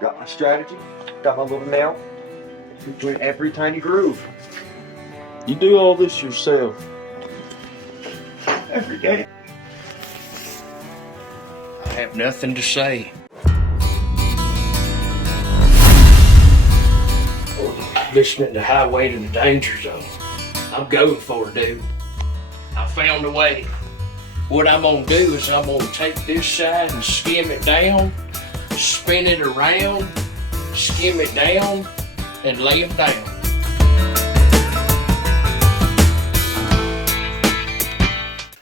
Got my strategy. Got my little nail between every tiny groove. You do all this yourself? Every day. I have nothing to say. Listening to Highway to the Danger Zone. I'm going for it, dude. I found a way. What I'm gonna do is I'm gonna take this side and skim it down, spin it around, skim it down, and lay them down.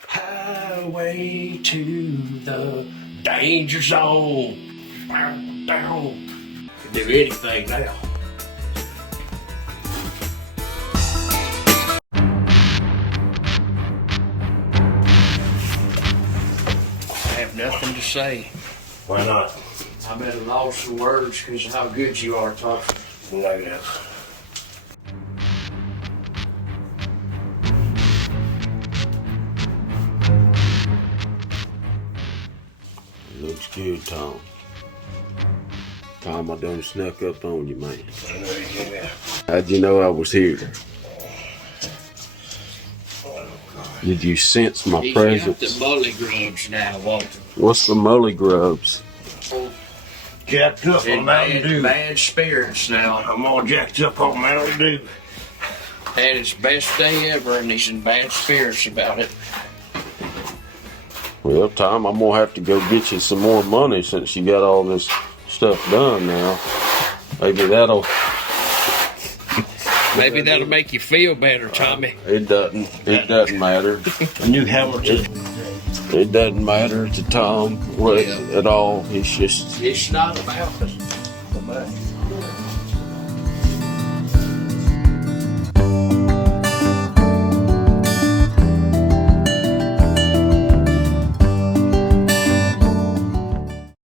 Highway to the danger zone. Can do anything now. I have nothing to say. Why not? I'm at a loss for words because of how good you are talking. Negative. Looks good, Tom. Tom, I done snuck up on you, man. I know you did. How'd you know I was here? Did you sense my He's presence? got the Mulligrubs now, Walter. What's the Mulligrubs? Jacked up on Mountain Dew. Bad spirits now. I'm all jacked up on Mountain Dew. Had his best day ever, and he's in bad spirits about it. Well, Tom, I'm gonna have to go get you some more money since you got all this stuff done now. Maybe that'll make you feel better, Tommy. It doesn't. It doesn't matter. A new Hamilton. It doesn't matter to Tom at all. He's just. It's not about the money.